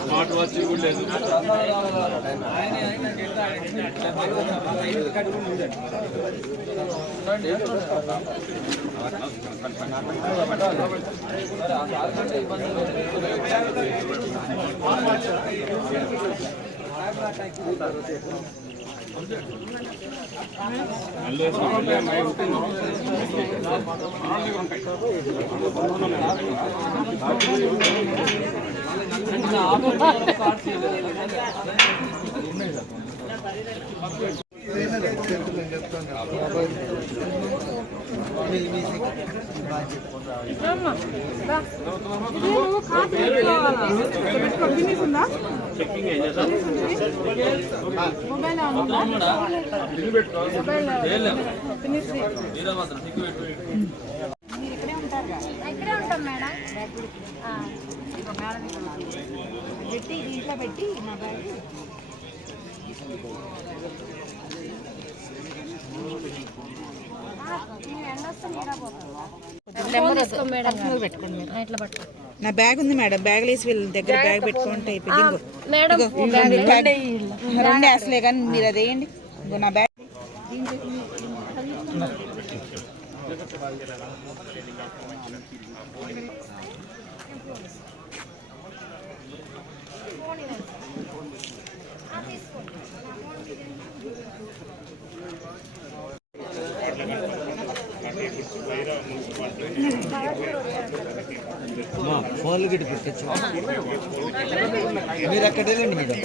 Smart watch కూడా లేదు. ఇక్కడే ఉంటాం మేడం. పెట్టి దీంట్లో పెట్టి నా బ్యాగ్ నా బ్యాగ్ ఉంది మేడం. బ్యాగ్ వేసి వీళ్ళ దగ్గర బ్యాగ్ పెట్టుకుంటే రెండు అసలే కానీ మీరు అదేయండి. నా బ్యాగ్ ఫోన్లు గిట్టు పెట్టచ్చు. మీరు అక్కడ వెళ్ళండి మేడం.